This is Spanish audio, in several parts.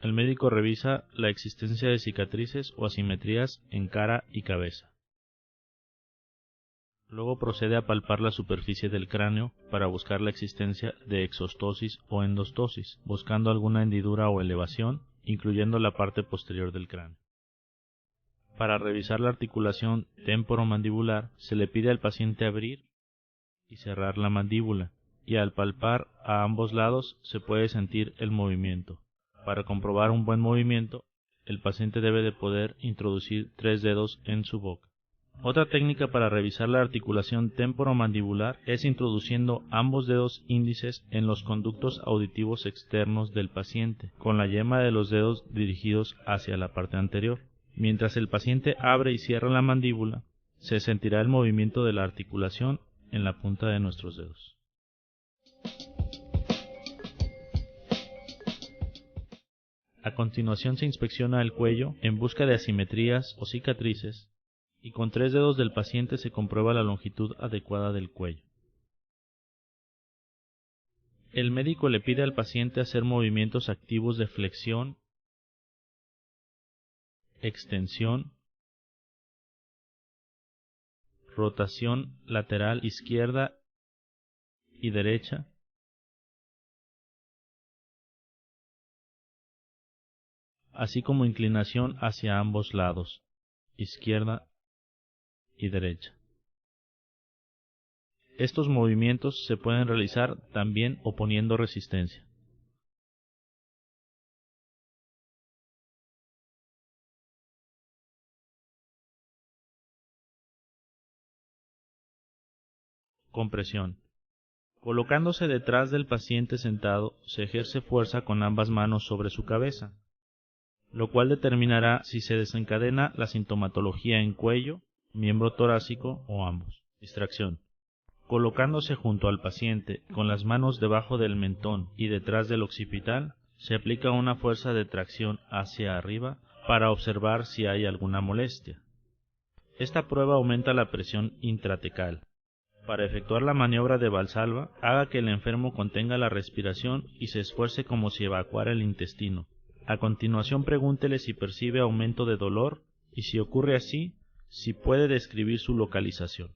El médico revisa la existencia de cicatrices o asimetrías en cara y cabeza. Luego procede a palpar la superficie del cráneo para buscar la existencia de exostosis o endostosis, buscando alguna hendidura o elevación, incluyendo la parte posterior del cráneo. Para revisar la articulación temporomandibular, se le pide al paciente abrir y cerrar la mandíbula, y al palpar a ambos lados se puede sentir el movimiento. Para comprobar un buen movimiento, el paciente debe de poder introducir 3 dedos en su boca. Otra técnica para revisar la articulación temporomandibular es introduciendo ambos dedos índices en los conductos auditivos externos del paciente, con la yema de los dedos dirigidos hacia la parte anterior. Mientras el paciente abre y cierra la mandíbula, se sentirá el movimiento de la articulación en la punta de nuestros dedos. A continuación se inspecciona el cuello en busca de asimetrías o cicatrices, y con 3 dedos del paciente se comprueba la longitud adecuada del cuello. El médico le pide al paciente hacer movimientos activos de flexión, extensión, rotación lateral izquierda y derecha, así como inclinación hacia ambos lados, izquierda y derecha. Estos movimientos se pueden realizar también oponiendo resistencia. Compresión. Colocándose detrás del paciente sentado, se ejerce fuerza con ambas manos sobre su cabeza, lo cual determinará si se desencadena la sintomatología en cuello, miembro torácico o ambos. Distracción. Colocándose junto al paciente con las manos debajo del mentón y detrás del occipital, se aplica una fuerza de tracción hacia arriba para observar si hay alguna molestia. Esta prueba aumenta la presión intratecal. Para efectuar la maniobra de Valsalva, haga que el enfermo contenga la respiración y se esfuerce como si evacuara el intestino. A continuación pregúntele si percibe aumento de dolor y, si ocurre así, si puede describir su localización.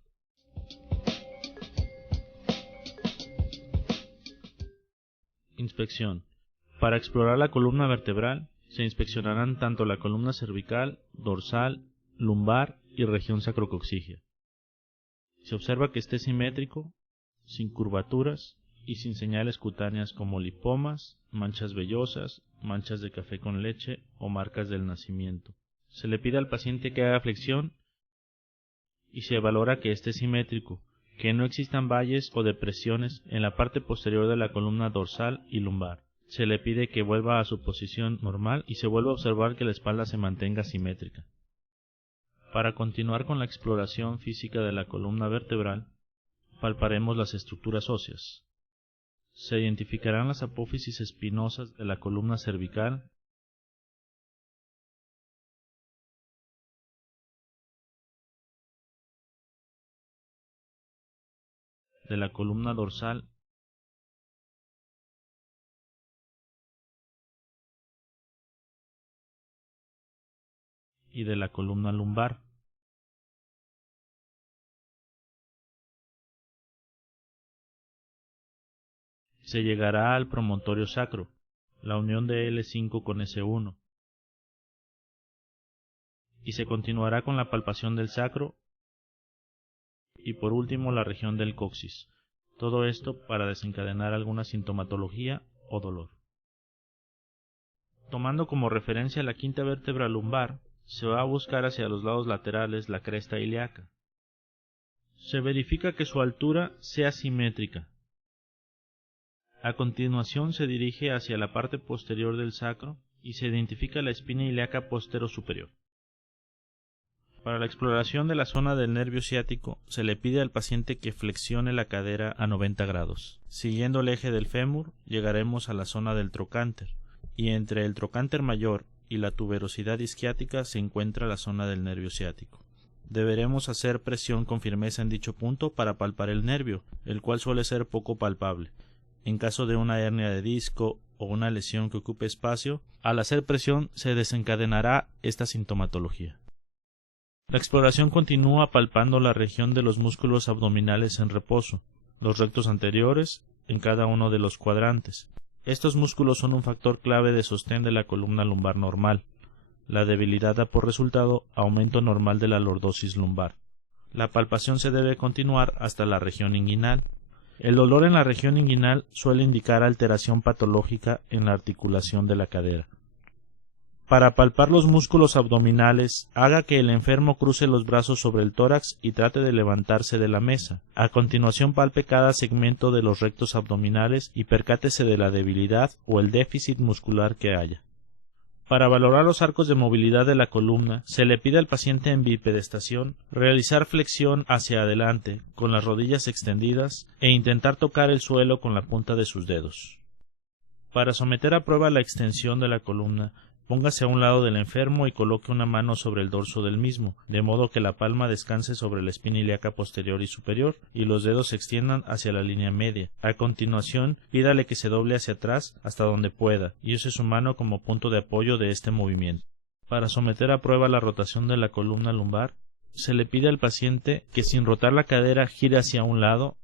Inspección. Para explorar la columna vertebral, se inspeccionarán tanto la columna cervical, dorsal, lumbar y región sacrococcígea. Se observa que esté simétrico, sin curvaturas y sin señales cutáneas como lipomas, manchas vellosas, manchas de café con leche o marcas del nacimiento. Se le pide al paciente que haga flexión y se valora que esté simétrico, que no existan valles o depresiones en la parte posterior de la columna dorsal y lumbar. Se le pide que vuelva a su posición normal y se vuelva a observar que la espalda se mantenga simétrica. Para continuar con la exploración física de la columna vertebral, palparemos las estructuras óseas. Se identificarán las apófisis espinosas de la columna cervical, de la columna dorsal y de la columna lumbar. Se llegará al promontorio sacro, la unión de L5 con S1, y se continuará con la palpación del sacro y por último la región del coxis. Todo esto para desencadenar alguna sintomatología o dolor. Tomando como referencia la quinta vértebra lumbar, se va a buscar hacia los lados laterales la cresta ilíaca. Se verifica que su altura sea simétrica. A continuación se dirige hacia la parte posterior del sacro y se identifica la espina ilíaca posterior-superior. Para la exploración de la zona del nervio ciático, se le pide al paciente que flexione la cadera a 90 grados. Siguiendo el eje del fémur, llegaremos a la zona del trocánter, y entre el trocánter mayor y la tuberosidad isquiática se encuentra la zona del nervio ciático. Deberemos hacer presión con firmeza en dicho punto para palpar el nervio, el cual suele ser poco palpable. En caso de una hernia de disco o una lesión que ocupe espacio, al hacer presión se desencadenará esta sintomatología. La exploración continúa palpando la región de los músculos abdominales en reposo, los rectos anteriores en cada uno de los cuadrantes. Estos músculos son un factor clave de sostén de la columna lumbar normal. La debilidad da por resultado aumento normal de la lordosis lumbar. La palpación se debe continuar hasta la región inguinal. El dolor en la región inguinal suele indicar alteración patológica en la articulación de la cadera. Para palpar los músculos abdominales, haga que el enfermo cruce los brazos sobre el tórax y trate de levantarse de la mesa. A continuación palpe cada segmento de los rectos abdominales y percátese de la debilidad o el déficit muscular que haya. Para valorar los arcos de movilidad de la columna, se le pide al paciente en bipedestación realizar flexión hacia adelante con las rodillas extendidas e intentar tocar el suelo con la punta de sus dedos. Para someter a prueba la extensión de la columna, póngase a un lado del enfermo y coloque una mano sobre el dorso del mismo, de modo que la palma descanse sobre la espina ilíaca posterior y superior y los dedos se extiendan hacia la línea media. A continuación, pídale que se doble hacia atrás hasta donde pueda y use su mano como punto de apoyo de este movimiento. Para someter a prueba la rotación de la columna lumbar, se le pide al paciente que sin rotar la cadera gire hacia un lado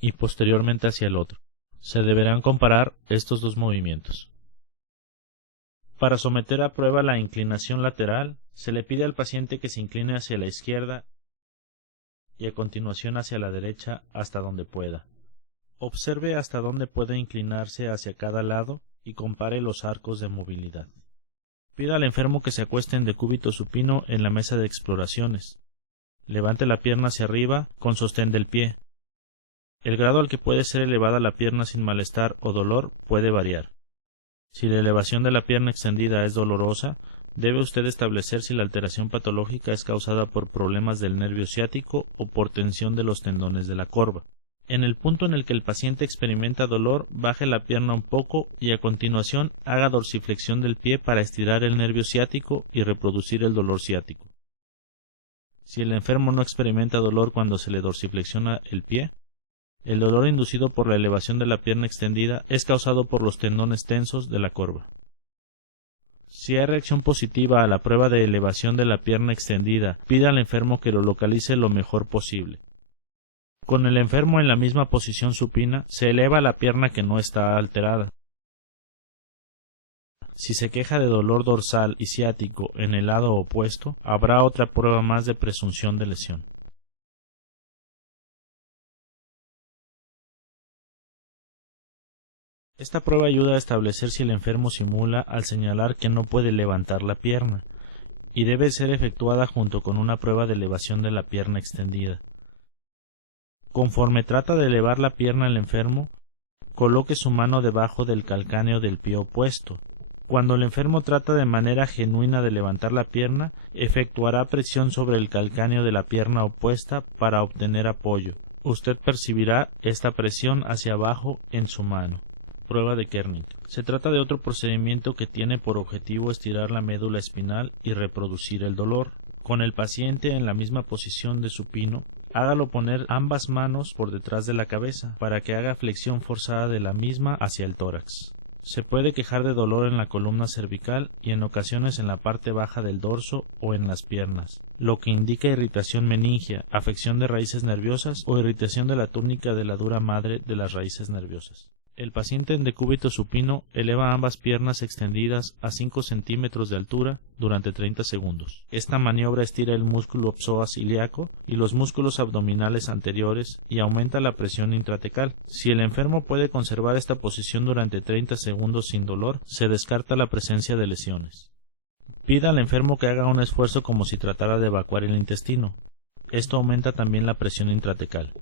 y posteriormente hacia el otro. Se deberán comparar estos dos movimientos. Para someter a prueba la inclinación lateral, se le pide al paciente que se incline hacia la izquierda y a continuación hacia la derecha hasta donde pueda. Observe hasta dónde puede inclinarse hacia cada lado y compare los arcos de movilidad. Pida al enfermo que se acueste en decúbito supino en la mesa de exploraciones. Levante la pierna hacia arriba con sostén del pie. El grado al que puede ser elevada la pierna sin malestar o dolor puede variar. Si la elevación de la pierna extendida es dolorosa, debe usted establecer si la alteración patológica es causada por problemas del nervio ciático o por tensión de los tendones de la corva. En el punto en el que el paciente experimenta dolor, baje la pierna un poco y a continuación haga dorsiflexión del pie para estirar el nervio ciático y reproducir el dolor ciático. Si el enfermo no experimenta dolor cuando se le dorsiflexiona el pie, el dolor inducido por la elevación de la pierna extendida es causado por los tendones tensos de la corva. Si hay reacción positiva a la prueba de elevación de la pierna extendida, pida al enfermo que lo localice lo mejor posible. Con el enfermo en la misma posición supina, se eleva la pierna que no está alterada. Si se queja de dolor dorsal y ciático en el lado opuesto, habrá otra prueba más de presunción de lesión. Esta prueba ayuda a establecer si el enfermo simula al señalar que no puede levantar la pierna, y debe ser efectuada junto con una prueba de elevación de la pierna extendida. Conforme trata de elevar la pierna el enfermo, coloque su mano debajo del calcáneo del pie opuesto. Cuando el enfermo trata de manera genuina de levantar la pierna, efectuará presión sobre el calcáneo de la pierna opuesta para obtener apoyo. Usted percibirá esta presión hacia abajo en su mano. Prueba de Kernig. Se trata de otro procedimiento que tiene por objetivo estirar la médula espinal y reproducir el dolor. Con el paciente en la misma posición de supino, hágalo poner ambas manos por detrás de la cabeza para que haga flexión forzada de la misma hacia el tórax. Se puede quejar de dolor en la columna cervical y en ocasiones en la parte baja del dorso o en las piernas, lo que indica irritación meningia, afección de raíces nerviosas o irritación de la túnica de la dura madre de las raíces nerviosas. El paciente en decúbito supino eleva ambas piernas extendidas a 5 centímetros de altura durante 30 segundos. Esta maniobra estira el músculo psoas ilíaco y los músculos abdominales anteriores y aumenta la presión intratecal. Si el enfermo puede conservar esta posición durante 30 segundos sin dolor, se descarta la presencia de lesiones. Pida al enfermo que haga un esfuerzo como si tratara de evacuar el intestino. Esto aumenta también la presión intratecal.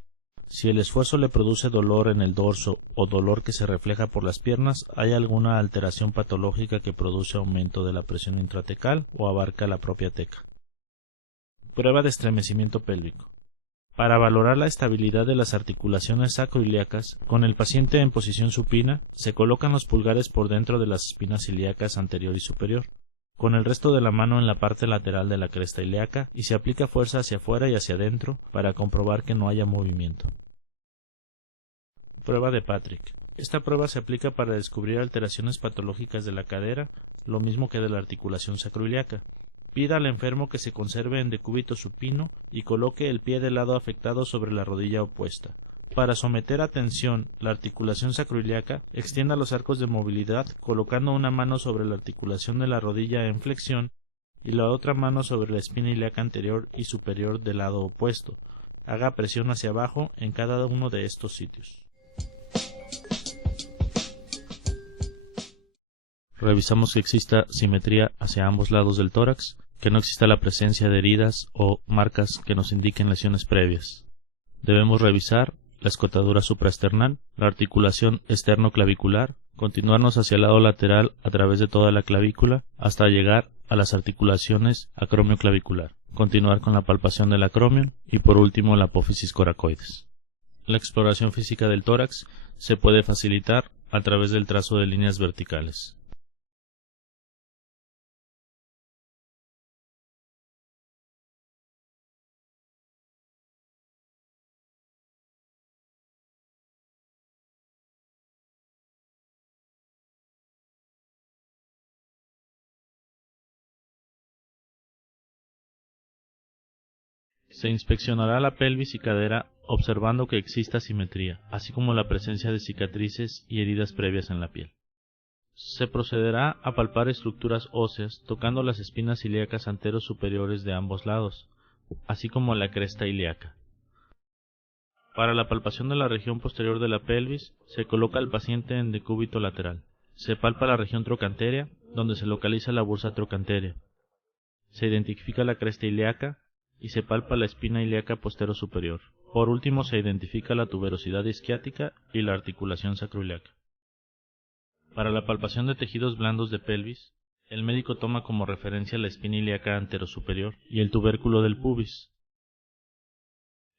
Si el esfuerzo le produce dolor en el dorso o dolor que se refleja por las piernas, hay alguna alteración patológica que produce aumento de la presión intratecal o abarca la propia teca. Prueba de estremecimiento pélvico. Para valorar la estabilidad de las articulaciones sacroilíacas, con el paciente en posición supina, se colocan los pulgares por dentro de las espinas ilíacas anterior y superior, con el resto de la mano en la parte lateral de la cresta ilíaca y se aplica fuerza hacia afuera y hacia adentro para comprobar que no haya movimiento. Prueba de Patrick. Esta prueba se aplica para descubrir alteraciones patológicas de la cadera, lo mismo que de la articulación sacroiliaca. Pida al enfermo que se conserve en decúbito supino y coloque el pie del lado afectado sobre la rodilla opuesta. Para someter a tensión la articulación sacroiliaca, extienda los arcos de movilidad colocando una mano sobre la articulación de la rodilla en flexión y la otra mano sobre la espina ilíaca anterior y superior del lado opuesto. Haga presión hacia abajo en cada uno de estos sitios. Revisamos que exista simetría hacia ambos lados del tórax, que no exista la presencia de heridas o marcas que nos indiquen lesiones previas. Debemos revisar la escotadura supraesternal, la articulación esternoclavicular, continuarnos hacia el lado lateral a través de toda la clavícula hasta llegar a las articulaciones acromioclavicular, continuar con la palpación del acromion y por último la apófisis coracoides. La exploración física del tórax se puede facilitar a través del trazo de líneas verticales. Se inspeccionará la pelvis y cadera observando que exista simetría, así como la presencia de cicatrices y heridas previas en la piel. Se procederá a palpar estructuras óseas tocando las espinas ilíacas anteros superiores de ambos lados, así como la cresta ilíaca. Para la palpación de la región posterior de la pelvis, se coloca al paciente en decúbito lateral. Se palpa la región trocanterea, donde se localiza la bursa trocanterea. Se identifica la cresta ilíaca y se palpa la espina ilíaca postero superior. Por último, se identifica la tuberosidad isquiática y la articulación sacroiliaca. Para la palpación de tejidos blandos de pelvis, el médico toma como referencia la espina ilíaca anterosuperior y el tubérculo del pubis.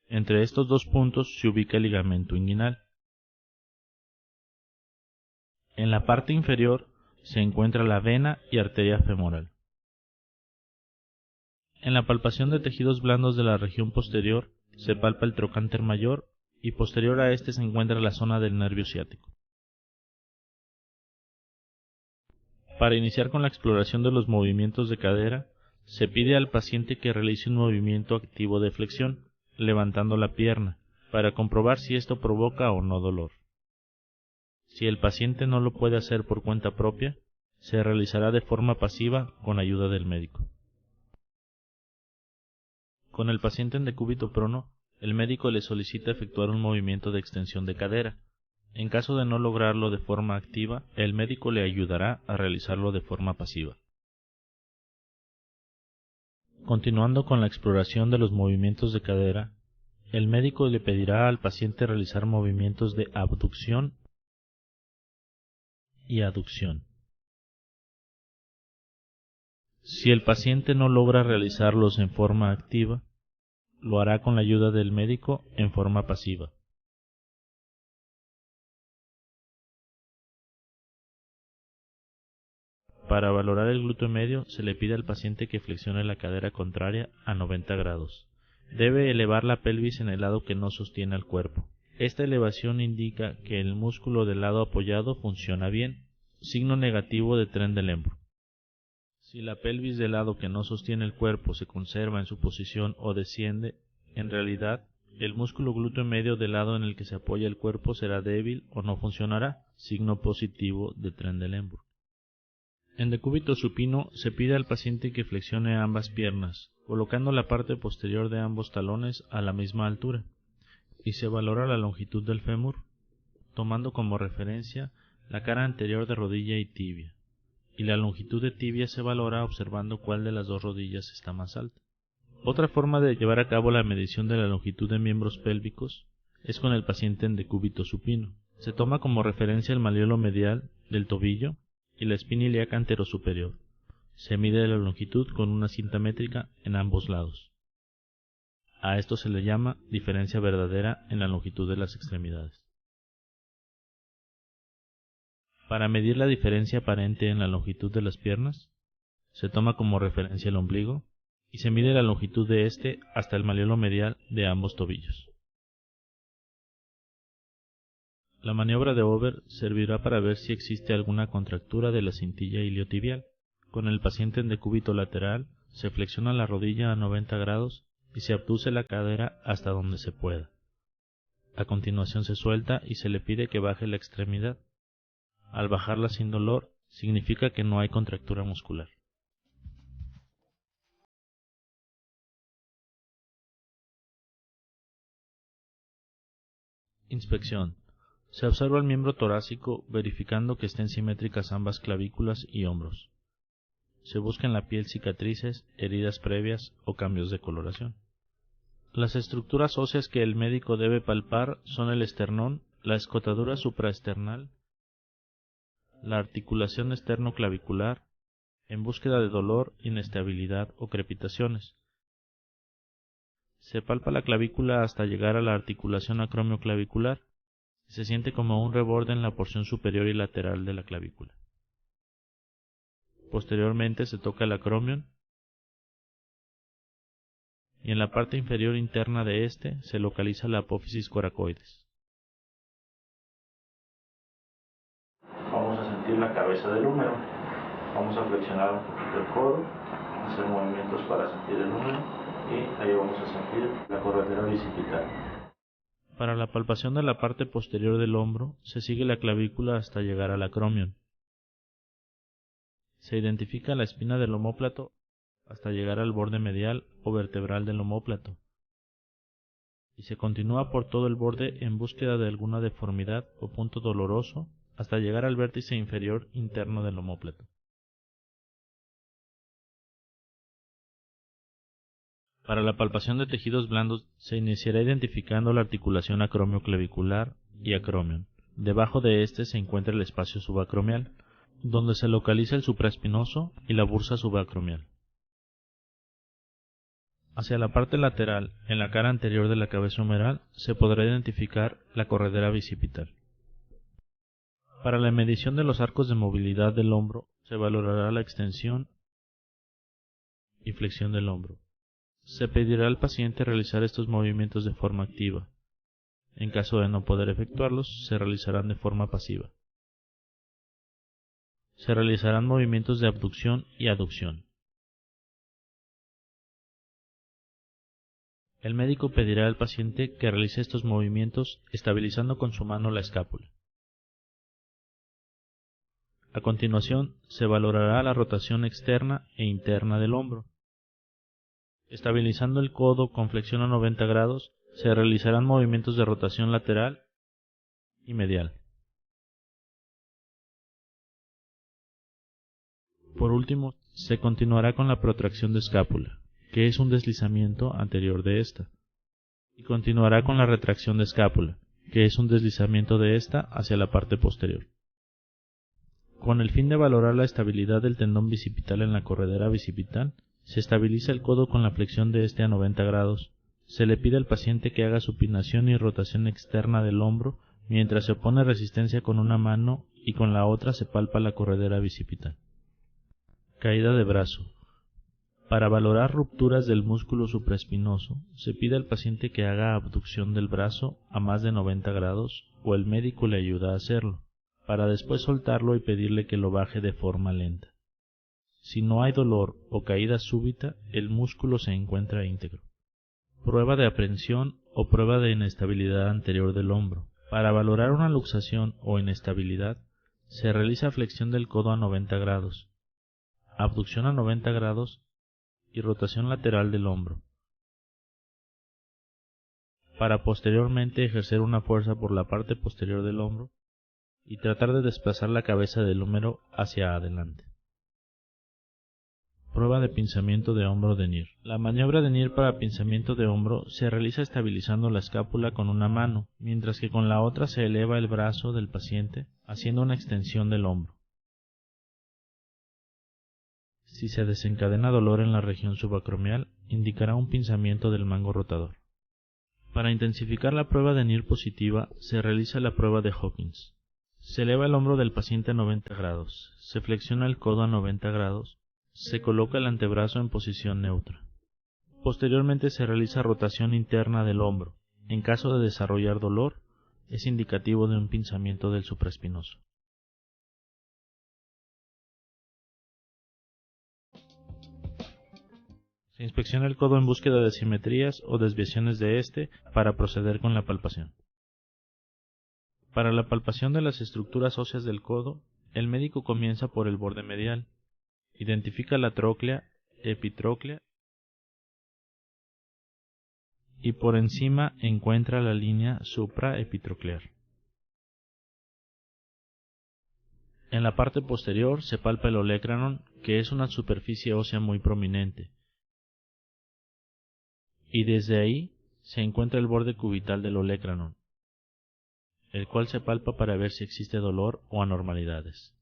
Entre estos dos puntos se ubica el ligamento inguinal. En la parte inferior se encuentra la vena y arteria femoral. En la palpación de tejidos blandos de la región posterior se palpa el trocánter mayor y posterior a este se encuentra la zona del nervio ciático. Para iniciar con la exploración de los movimientos de cadera, se pide al paciente que realice un movimiento activo de flexión, levantando la pierna, para comprobar si esto provoca o no dolor. Si el paciente no lo puede hacer por cuenta propia, se realizará de forma pasiva con ayuda del médico. Con el paciente en decúbito prono, el médico le solicita efectuar un movimiento de extensión de cadera. En caso de no lograrlo de forma activa, el médico le ayudará a realizarlo de forma pasiva. Continuando con la exploración de los movimientos de cadera, el médico le pedirá al paciente realizar movimientos de abducción y aducción. Si el paciente no logra realizarlos en forma activa, lo hará con la ayuda del médico en forma pasiva. Para valorar el glúteo medio, se le pide al paciente que flexione la cadera contraria a 90 grados. Debe elevar la pelvis en el lado que no sostiene al cuerpo. Esta elevación indica que el músculo del lado apoyado funciona bien, signo negativo de Trendelenburg. Si la pelvis del lado que no sostiene el cuerpo se conserva en su posición o desciende, en realidad, el músculo glúteo medio del lado en el que se apoya el cuerpo será débil o no funcionará, signo positivo de Trendelenburg. En decúbito supino se pide al paciente que flexione ambas piernas, colocando la parte posterior de ambos talones a la misma altura, y se valora la longitud del fémur, tomando como referencia la cara anterior de rodilla y tibia, y la longitud de tibia se valora observando cuál de las dos rodillas está más alta. Otra forma de llevar a cabo la medición de la longitud de miembros pélvicos es con el paciente en decúbito supino. Se toma como referencia el malleolo medial del tobillo y la espina ilíaca anterosuperior. Se mide la longitud con una cinta métrica en ambos lados. A esto se le llama diferencia verdadera en la longitud de las extremidades. Para medir la diferencia aparente en la longitud de las piernas, se toma como referencia el ombligo y se mide la longitud de este hasta el malleolo medial de ambos tobillos. La maniobra de Over servirá para ver si existe alguna contractura de la cintilla iliotibial. Con el paciente en decúbito lateral, se flexiona la rodilla a 90 grados y se abduce la cadera hasta donde se pueda. A continuación se suelta y se le pide que baje la extremidad. Al bajarla sin dolor, significa que no hay contractura muscular. Inspección. Se observa el miembro torácico verificando que estén simétricas ambas clavículas y hombros. Se busca en la piel cicatrices, heridas previas o cambios de coloración. Las estructuras óseas que el médico debe palpar son el esternón, la escotadura supraesternal, la articulación esternoclavicular, en búsqueda de dolor, inestabilidad o crepitaciones. Se palpa la clavícula hasta llegar a la articulación acromioclavicular y se siente como un reborde en la porción superior y lateral de la clavícula. Posteriormente se toca el acromion y en la parte inferior interna de este se localiza la apófisis coracoides. Vamos a sentir la cabeza del húmero. Vamos a flexionar un poquito el codo, hacer movimientos para sentir el húmero y ahí vamos a sentir la corredera bicipital. Para la palpación de la parte posterior del hombro se sigue la clavícula hasta llegar al acromion. Se identifica la espina del omóplato hasta llegar al borde medial o vertebral del omóplato y se continúa por todo el borde en búsqueda de alguna deformidad o punto doloroso hasta llegar al vértice inferior interno del omóplato. Para la palpación de tejidos blandos se iniciará identificando la articulación acromioclavicular y acromion. Debajo de este se encuentra el espacio subacromial, donde se localiza el supraespinoso y la bursa subacromial. Hacia la parte lateral, en la cara anterior de la cabeza humeral, se podrá identificar la corredera bicipital. Para la medición de los arcos de movilidad del hombro, se valorará la extensión y flexión del hombro. Se pedirá al paciente realizar estos movimientos de forma activa. En caso de no poder efectuarlos, se realizarán de forma pasiva. Se realizarán movimientos de abducción y aducción. El médico pedirá al paciente que realice estos movimientos estabilizando con su mano la escápula. A continuación, se valorará la rotación externa e interna del hombro. Estabilizando el codo con flexión a 90 grados, se realizarán movimientos de rotación lateral y medial. Por último, se continuará con la protracción de escápula, que es un deslizamiento anterior de esta, y continuará con la retracción de escápula, que es un deslizamiento de esta hacia la parte posterior. Con el fin de valorar la estabilidad del tendón bicipital en la corredera bicipital, se estabiliza el codo con la flexión de este a 90 grados. Se le pide al paciente que haga supinación y rotación externa del hombro mientras se opone resistencia con una mano y con la otra se palpa la corredera bicipital. Caída de brazo. Para valorar rupturas del músculo supraespinoso, se pide al paciente que haga abducción del brazo a más de 90 grados o el médico le ayuda a hacerlo, para después soltarlo y pedirle que lo baje de forma lenta. Si no hay dolor o caída súbita, el músculo se encuentra íntegro. Prueba de aprehensión o prueba de inestabilidad anterior del hombro. Para valorar una luxación o inestabilidad, se realiza flexión del codo a 90 grados, abducción a 90 grados y rotación lateral del hombro, para posteriormente ejercer una fuerza por la parte posterior del hombro y tratar de desplazar la cabeza del húmero hacia adelante. Prueba de pinzamiento de hombro de Neer. La maniobra de Neer para pinzamiento de hombro se realiza estabilizando la escápula con una mano, mientras que con la otra se eleva el brazo del paciente, haciendo una extensión del hombro. Si se desencadena dolor en la región subacromial, indicará un pinzamiento del mango rotador. Para intensificar la prueba de Neer positiva, se realiza la prueba de Hawkins. Se eleva el hombro del paciente a 90 grados, se flexiona el codo a 90 grados, se coloca el antebrazo en posición neutra. Posteriormente se realiza rotación interna del hombro. En caso de desarrollar dolor, es indicativo de un pinzamiento del supraespinoso. Se inspecciona el codo en búsqueda de simetrías o desviaciones de este para proceder con la palpación. Para la palpación de las estructuras óseas del codo, el médico comienza por el borde medial, identifica la tróclea, epitróclea y por encima encuentra la línea supraepitroclear. En la parte posterior se palpa el olecranon, que es una superficie ósea muy prominente, y desde ahí se encuentra el borde cubital del olecranon, el cual se palpa para ver si existe dolor o anormalidades.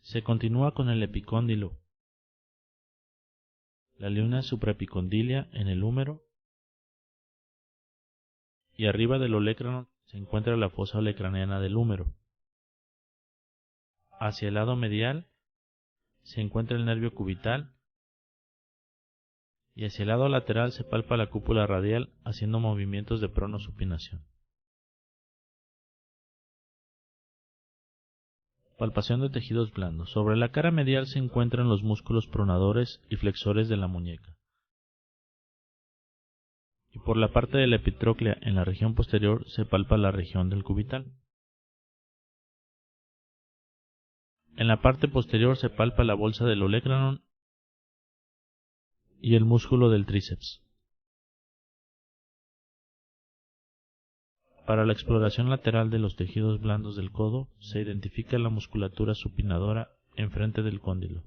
Se continúa con el epicóndilo, la línea supraepicondilia en el húmero, y arriba del olecranon se encuentra la fosa olecraniana del húmero. Hacia el lado medial se encuentra el nervio cubital y hacia el lado lateral se palpa la cúpula radial haciendo movimientos de pronosupinación. Palpación de tejidos blandos. Sobre la cara medial se encuentran los músculos pronadores y flexores de la muñeca. Y por la parte de la epitróclea en la región posterior se palpa la región del cubital. En la parte posterior se palpa la bolsa del olecranon y el músculo del tríceps. Para la exploración lateral de los tejidos blandos del codo se identifica la musculatura supinadora enfrente del cóndilo.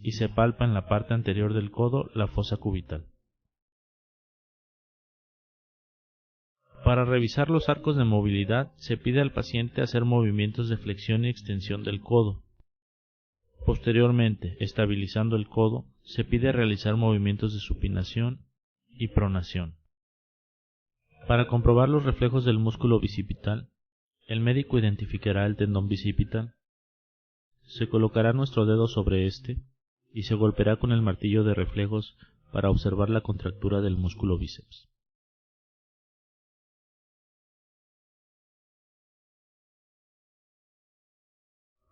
Y se palpa en la parte anterior del codo la fosa cubital. Para revisar los arcos de movilidad se pide al paciente hacer movimientos de flexión y extensión del codo. Posteriormente, estabilizando el codo, se pide realizar movimientos de supinación y pronación. Para comprobar los reflejos del músculo bicipital, el médico identificará el tendón bicipital. Se colocará nuestro dedo sobre este y se golpeará con el martillo de reflejos para observar la contractura del músculo bíceps.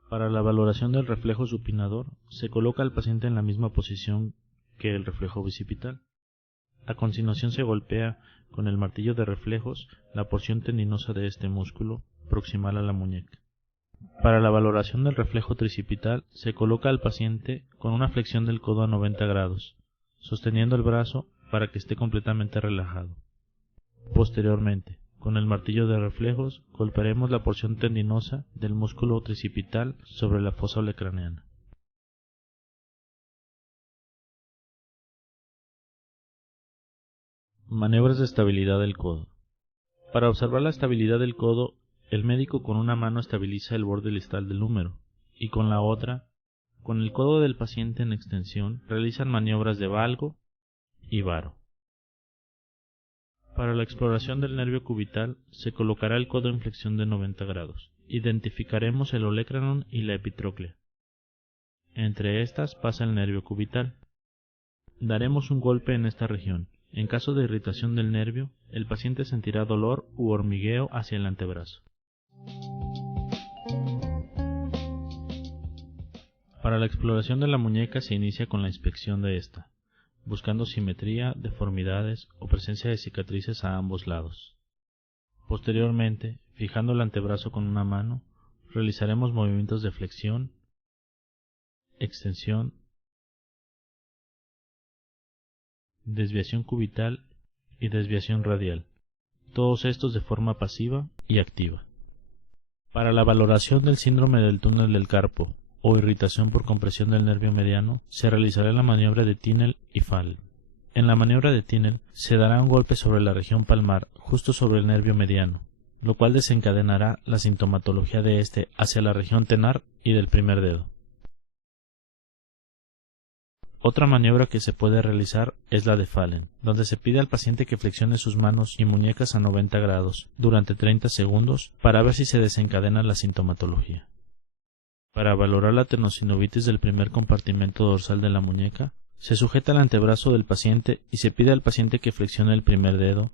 Para la valoración del reflejo supinador, se coloca al paciente en la misma posición que el reflejo bicipital. A continuación se golpea con el martillo de reflejos la porción tendinosa de este músculo proximal a la muñeca. Para la valoración del reflejo tricipital, se coloca al paciente con una flexión del codo a 90 grados, sosteniendo el brazo para que esté completamente relajado. Posteriormente, con el martillo de reflejos, golpearemos la porción tendinosa del músculo tricipital sobre la fosa olecraniana. Maniobras de estabilidad del codo. Para observar la estabilidad del codo, el médico con una mano estabiliza el borde distal del húmero y con la otra, con el codo del paciente en extensión, realizan maniobras de valgo y varo. Para la exploración del nervio cubital, se colocará el codo en flexión de 90 grados. Identificaremos el olecranon y la epitróclea. Entre estas pasa el nervio cubital. Daremos un golpe en esta región. En caso de irritación del nervio, el paciente sentirá dolor u hormigueo hacia el antebrazo. Para la exploración de la muñeca se inicia con la inspección de esta, buscando simetría, deformidades o presencia de cicatrices a ambos lados. Posteriormente, fijando el antebrazo con una mano, realizaremos movimientos de flexión, extensión, desviación cubital y desviación radial, todos estos de forma pasiva y activa. Para la valoración del síndrome del túnel del carpo o irritación por compresión del nervio mediano, se realizará la maniobra de Tinel y Fall. En la maniobra de Tinel se dará un golpe sobre la región palmar, justo sobre el nervio mediano, lo cual desencadenará la sintomatología de este hacia la región tenar y del primer dedo. Otra maniobra que se puede realizar es la de Fallen, donde se pide al paciente que flexione sus manos y muñecas a 90 grados durante 30 segundos para ver si se desencadena la sintomatología. Para valorar la tendinocinovitis del primer compartimento dorsal de la muñeca, se sujeta el antebrazo del paciente y se pide al paciente que flexione el primer dedo,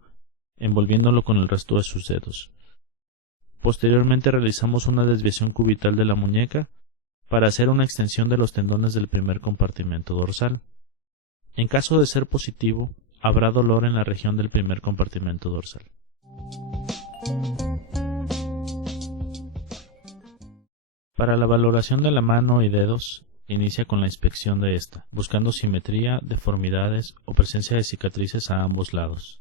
envolviéndolo con el resto de sus dedos. Posteriormente realizamos una desviación cubital de la muñeca para hacer una extensión de los tendones del primer compartimento dorsal. En caso de ser positivo, habrá dolor en la región del primer compartimento dorsal. Para la valoración de la mano y dedos, inicia con la inspección de esta, buscando simetría, deformidades o presencia de cicatrices a ambos lados.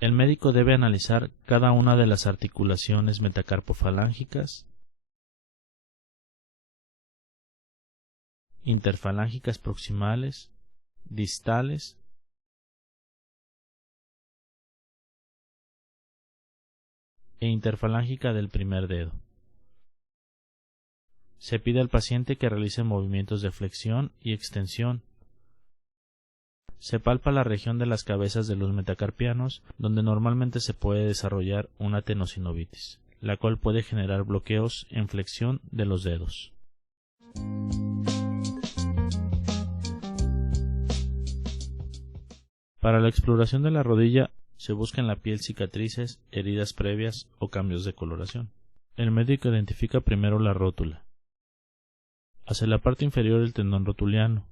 El médico debe analizar cada una de las articulaciones metacarpofalángicas, interfalángicas proximales, distales e interfalángica del primer dedo. Se pide al paciente que realice movimientos de flexión y extensión. Se palpa la región de las cabezas de los metacarpianos, donde normalmente se puede desarrollar una tendinocinovitis, la cual puede generar bloqueos en flexión de los dedos. Para la exploración de la rodilla, se busca en la piel cicatrices, heridas previas o cambios de coloración. El médico identifica primero la rótula. Hacia la parte inferior el tendón rotuliano.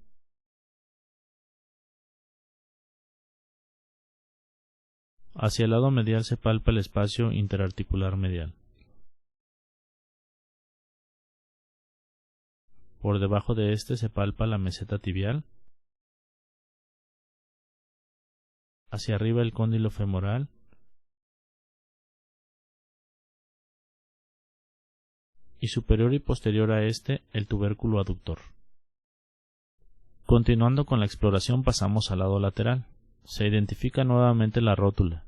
Hacia el lado medial se palpa el espacio interarticular medial. Por debajo de este se palpa la meseta tibial. Hacia arriba el cóndilo femoral. Y superior y posterior a este el tubérculo aductor. Continuando con la exploración pasamos al lado lateral. Se identifica nuevamente la rótula.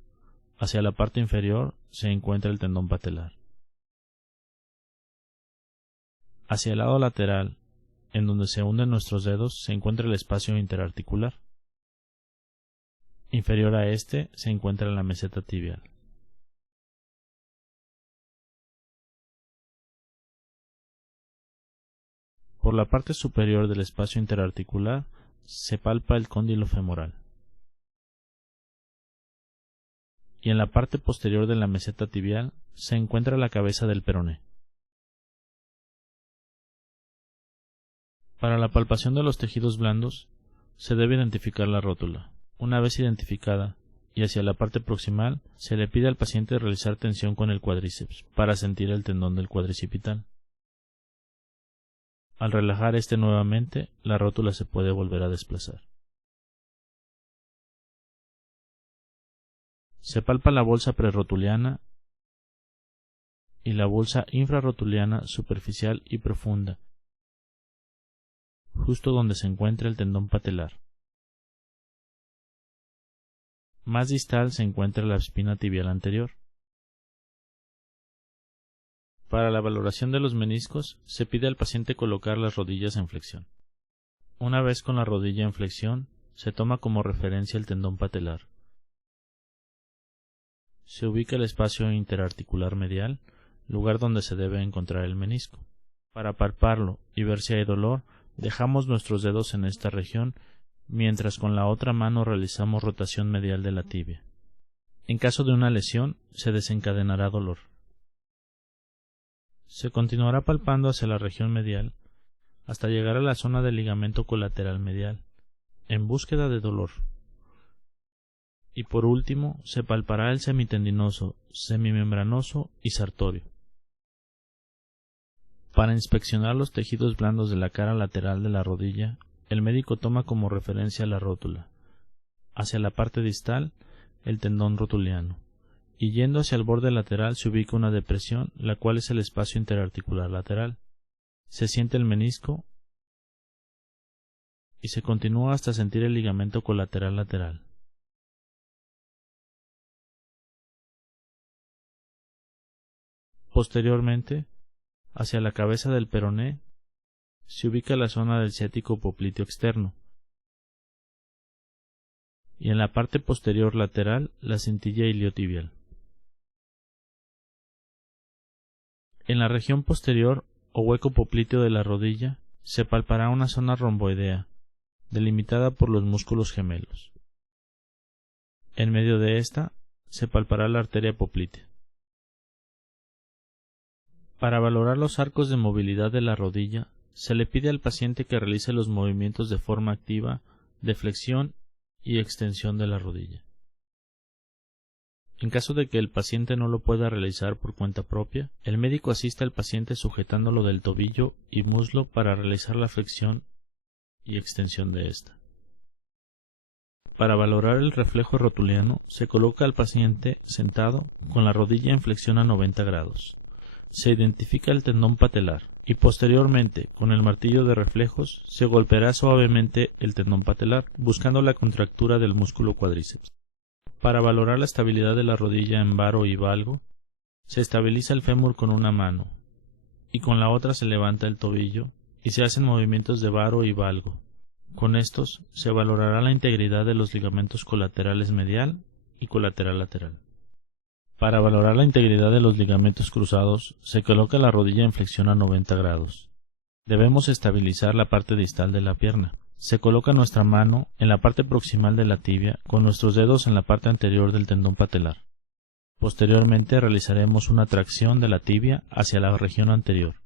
Hacia la parte inferior se encuentra el tendón patelar. Hacia el lado lateral, en donde se hunden nuestros dedos, se encuentra el espacio interarticular. Inferior a este se encuentra la meseta tibial. Por la parte superior del espacio interarticular se palpa el cóndilo femoral. Y en la parte posterior de la meseta tibial se encuentra la cabeza del peroné. Para la palpación de los tejidos blandos se debe identificar la rótula. Una vez identificada y hacia la parte proximal, se le pide al paciente realizar tensión con el cuádriceps para sentir el tendón del cuadricipital. Al relajar este nuevamente, la rótula se puede volver a desplazar. Se palpa la bolsa prerrotuliana y la bolsa infrarrotuliana superficial y profunda, justo donde se encuentra el tendón patelar. Más distal se encuentra la espina tibial anterior. Para la valoración de los meniscos, se pide al paciente colocar las rodillas en flexión. Una vez con la rodilla en flexión, se toma como referencia el tendón patelar. Se ubica el espacio interarticular medial, lugar donde se debe encontrar el menisco. Para palparlo y ver si hay dolor, dejamos nuestros dedos en esta región, mientras con la otra mano realizamos rotación medial de la tibia. En caso de una lesión, se desencadenará dolor. Se continuará palpando hacia la región medial hasta llegar a la zona del ligamento colateral medial, en búsqueda de dolor. Y por último, se palpará el semitendinoso, semimembranoso y sartorio. Para inspeccionar los tejidos blandos de la cara lateral de la rodilla, el médico toma como referencia la rótula. Hacia la parte distal, el tendón rotuliano. Y yendo hacia el borde lateral se ubica una depresión, la cual es el espacio interarticular lateral. Se siente el menisco y se continúa hasta sentir el ligamento colateral lateral. Posteriormente, hacia la cabeza del peroné, se ubica la zona del ciático popliteo externo, y en la parte posterior lateral la cintilla iliotibial. En la región posterior o hueco popliteo de la rodilla se palpará una zona romboidea, delimitada por los músculos gemelos. En medio de esta se palpará la arteria poplitea. Para valorar los arcos de movilidad de la rodilla, se le pide al paciente que realice los movimientos de forma activa de flexión y extensión de la rodilla. En caso de que el paciente no lo pueda realizar por cuenta propia, el médico asiste al paciente sujetándolo del tobillo y muslo para realizar la flexión y extensión de ésta. Para valorar el reflejo rotuliano, se coloca al paciente sentado con la rodilla en flexión a 90 grados. Se identifica el tendón patelar y posteriormente, con el martillo de reflejos, se golpeará suavemente el tendón patelar, buscando la contractura del músculo cuádriceps. Para valorar la estabilidad de la rodilla en varo y valgo, se estabiliza el fémur con una mano y con la otra se levanta el tobillo y se hacen movimientos de varo y valgo. Con estos se valorará la integridad de los ligamentos colaterales medial y colateral lateral. Para valorar la integridad de los ligamentos cruzados, se coloca la rodilla en flexión a 90 grados. Debemos estabilizar la parte distal de la pierna. Se coloca nuestra mano en la parte proximal de la tibia con nuestros dedos en la parte anterior del tendón patelar. Posteriormente realizaremos una tracción de la tibia hacia la región anterior.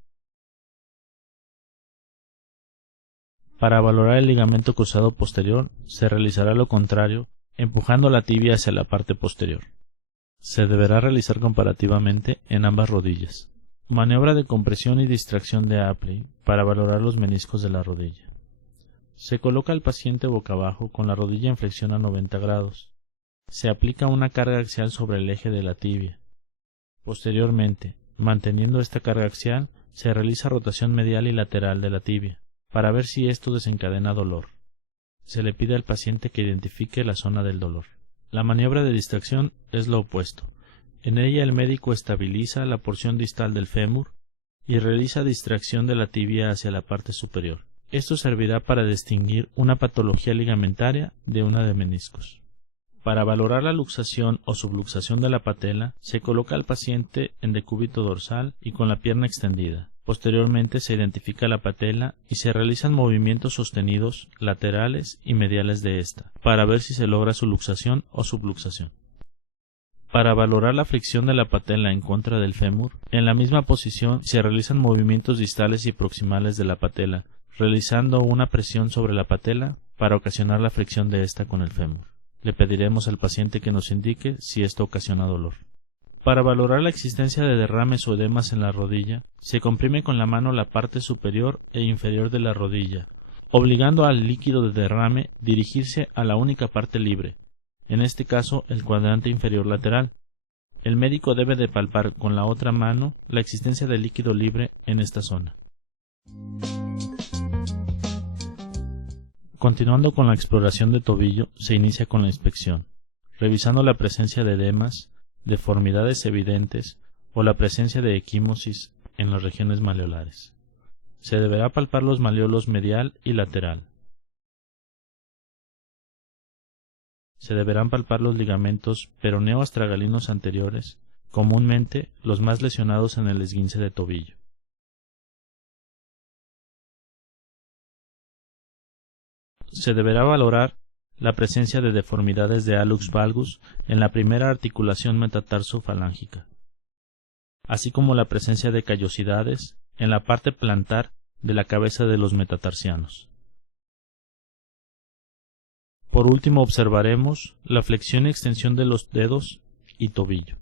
Para valorar el ligamento cruzado posterior, se realizará lo contrario, empujando la tibia hacia la parte posterior. Se deberá realizar comparativamente en ambas rodillas. Maniobra de compresión y distracción de Apley para valorar los meniscos de la rodilla. Se coloca al paciente boca abajo con la rodilla en flexión a 90 grados. Se aplica una carga axial sobre el eje de la tibia. Posteriormente, manteniendo esta carga axial, se realiza rotación medial y lateral de la tibia, para ver si esto desencadena dolor. Se le pide al paciente que identifique la zona del dolor. La maniobra de distracción es lo opuesto. En ella el médico estabiliza la porción distal del fémur y realiza distracción de la tibia hacia la parte superior. Esto servirá para distinguir una patología ligamentaria de una de meniscos. Para valorar la luxación o subluxación de la patela, se coloca al paciente en decúbito dorsal y con la pierna extendida. Posteriormente se identifica la patela y se realizan movimientos sostenidos laterales y mediales de esta, para ver si se logra su luxación o subluxación. Para valorar la fricción de la patela en contra del fémur, en la misma posición se realizan movimientos distales y proximales de la patela, realizando una presión sobre la patela para ocasionar la fricción de esta con el fémur. Le pediremos al paciente que nos indique si esto ocasiona dolor. Para valorar la existencia de derrames o edemas en la rodilla, se comprime con la mano la parte superior e inferior de la rodilla, obligando al líquido de derrame dirigirse a la única parte libre, en este caso el cuadrante inferior lateral. El médico debe de palpar con la otra mano la existencia de líquido libre en esta zona. Continuando con la exploración de tobillo, se inicia con la inspección, revisando la presencia de edemas, deformidades evidentes o la presencia de equimosis en las regiones maleolares. Se deberá palpar los maleolos medial y lateral. Se deberán palpar los ligamentos peroneo-astragalinos anteriores, comúnmente los más lesionados en el esguince de tobillo. Se deberá valorar la presencia de deformidades de hallux valgus en la primera articulación metatarso-falángica, así como la presencia de callosidades en la parte plantar de la cabeza de los metatarsianos. Por último observaremos la flexión y extensión de los dedos y tobillo.